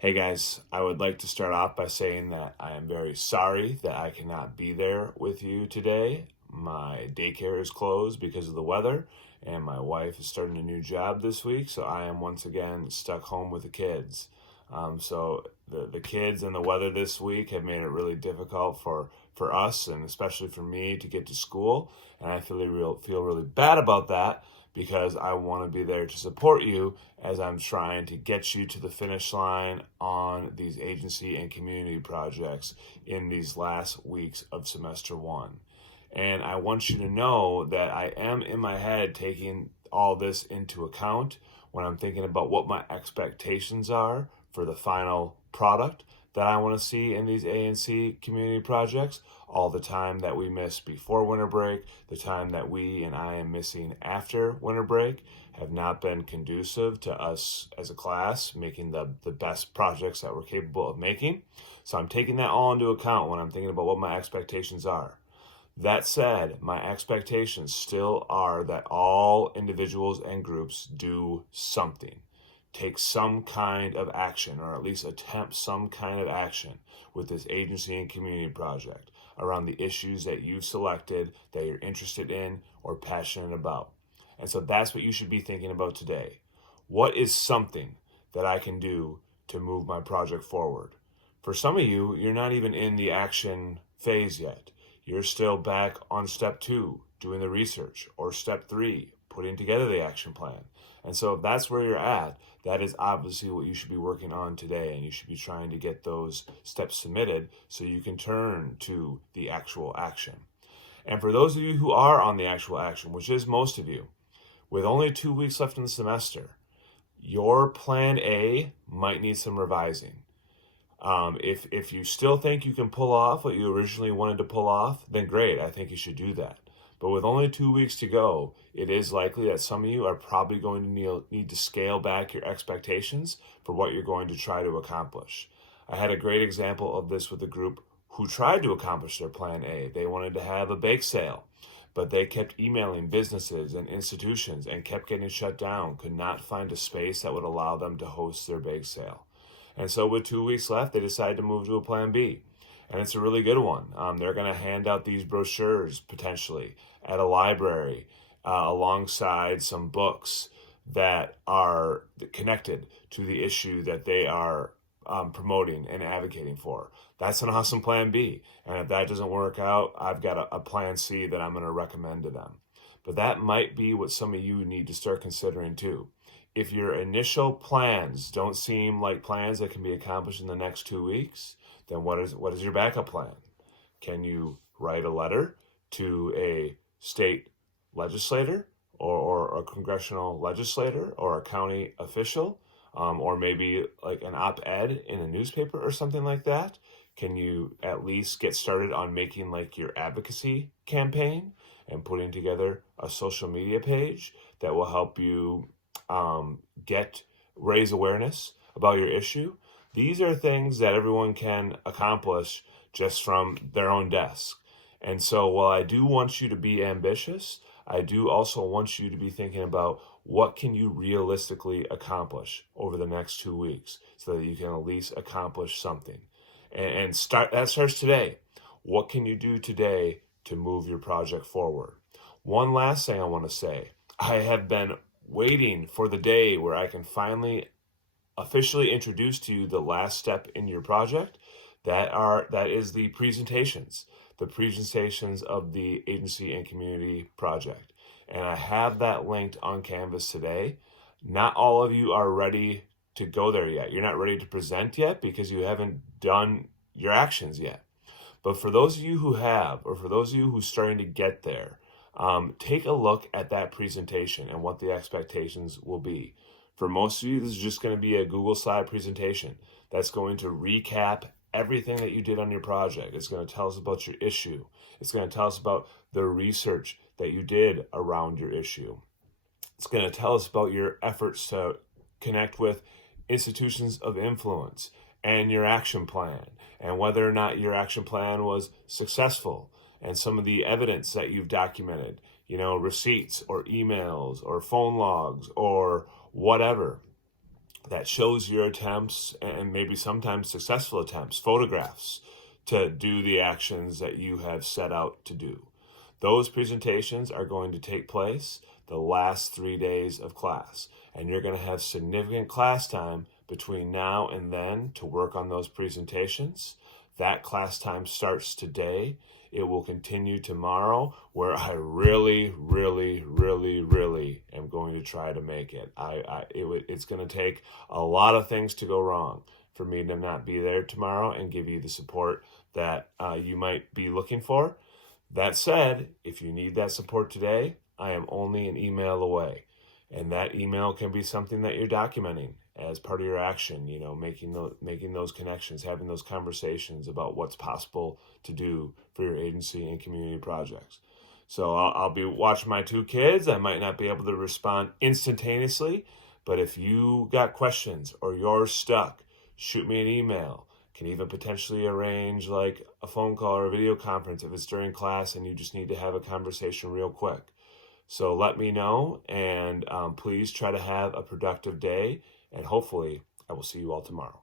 Hey guys, I would like to start off by saying that I am very sorry that I cannot be there with you today. My daycare is closed because of the weather, and my wife is starting a new job this week, so I am once again stuck home with the kids. So the kids and the weather this week have made it really difficult for us and especially for me to get to school, and I feel really bad about that because I want to be there to support you as I'm trying to get you to the finish line on these agency and community projects in these last weeks of semester one. And I want you to know that I am in my head taking all this into account when I'm thinking about what my expectations are for the final product that I want to see in these A&C community projects, all the time that we missed before winter break, the time that we and I am missing after winter break, have not been conducive to us as a class making the best projects that we're capable of making. So I'm taking that all into account when I'm thinking about what my expectations are. That said, my expectations still are that all individuals and groups do something. Take some kind of action, or at least attempt some kind of action with this agency and community project around the issues that you've selected, that you're interested in or passionate about. And so that's what you should be thinking about today. What is something that I can do to move my project forward? For some of you, you're not even in the action phase yet. You're still back on step 2, doing the research, or step 3, putting together the action plan. And so if that's where you're at, that is obviously what you should be working on today, and you should be trying to get those steps submitted so you can turn to the actual action. And for those of you who are on the actual action, which is most of you, with only 2 weeks left in the semester, your plan A might need some revising. If you still think you can pull off what you originally wanted to pull off, then great, I think you should do that. But with only 2 weeks to go, it is likely that some of you are probably going to need to scale back your expectations for what you're going to try to accomplish. I had a great example of this with a group who tried to accomplish their plan A. They wanted to have a bake sale, but they kept emailing businesses and institutions and kept getting shut down, could not find a space that would allow them to host their bake sale. And so with 2 weeks left, they decided to move to a plan B. And it's a really good one. They're going to hand out these brochures potentially at a library alongside some books that are connected to the issue that they are promoting and advocating for. That's an awesome plan B. And if that doesn't work out, I've got a plan C that I'm going to recommend to them. But that might be what some of you need to start considering too. If your initial plans don't seem like plans that can be accomplished in the next 2 weeks, then what is your backup plan? Can you write a letter to a state legislator or a congressional legislator or a county official, or maybe like an op-ed in a newspaper or something like that? Can you at least get started on making like your advocacy campaign and putting together a social media page that will help you raise awareness about your issue? These are things that everyone can accomplish just from their own desk. And so while I do want you to be ambitious, I do also want you to be thinking about what can you realistically accomplish over the next 2 weeks so that you can at least accomplish something. And that starts today. What can you do today to move your project forward? One last thing I want to say. I have been waiting for the day where I can finally officially introduce to you the last step in your project. That is the presentations of the agency and community project. And I have that linked on Canvas today. Not all of you are ready to go there yet. You're not ready to present yet because you haven't done your actions yet. But for those of you who have, or for those of you who's starting to get there, take a look at that presentation and what the expectations will be. For most of you, this is just going to be a Google slide presentation that's going to recap everything that you did on your project. It's going to tell us about your issue. It's going to tell us about the research that you did around your issue. It's going to tell us about your efforts to connect with institutions of influence and your action plan, and whether or not your action plan was successful, and some of the evidence that you've documented, receipts or emails or phone logs or whatever. that shows your attempts and maybe sometimes successful attempts, photographs to do the actions that you have set out to do. Those presentations are going to take place the last 3 days of class, and you're going to have significant class time between now and then to work on those presentations. That class time starts today. It will continue tomorrow, where I really, really, really, really am going to try to make it. It's going to take a lot of things to go wrong for me to not be there tomorrow and give you the support that you might be looking for. That said, if you need that support today, I am only an email away. And that email can be something that you're documenting as part of your action, making those connections, having those conversations about what's possible to do for your agency and community projects. So I'll be watching my 2 kids. I might not be able to respond instantaneously, but if you got questions or you're stuck, shoot me an email. Can even potentially arrange like a phone call or a video conference if it's during class and you just need to have a conversation real quick. So let me know, and please try to have a productive day, and hopefully I will see you all tomorrow.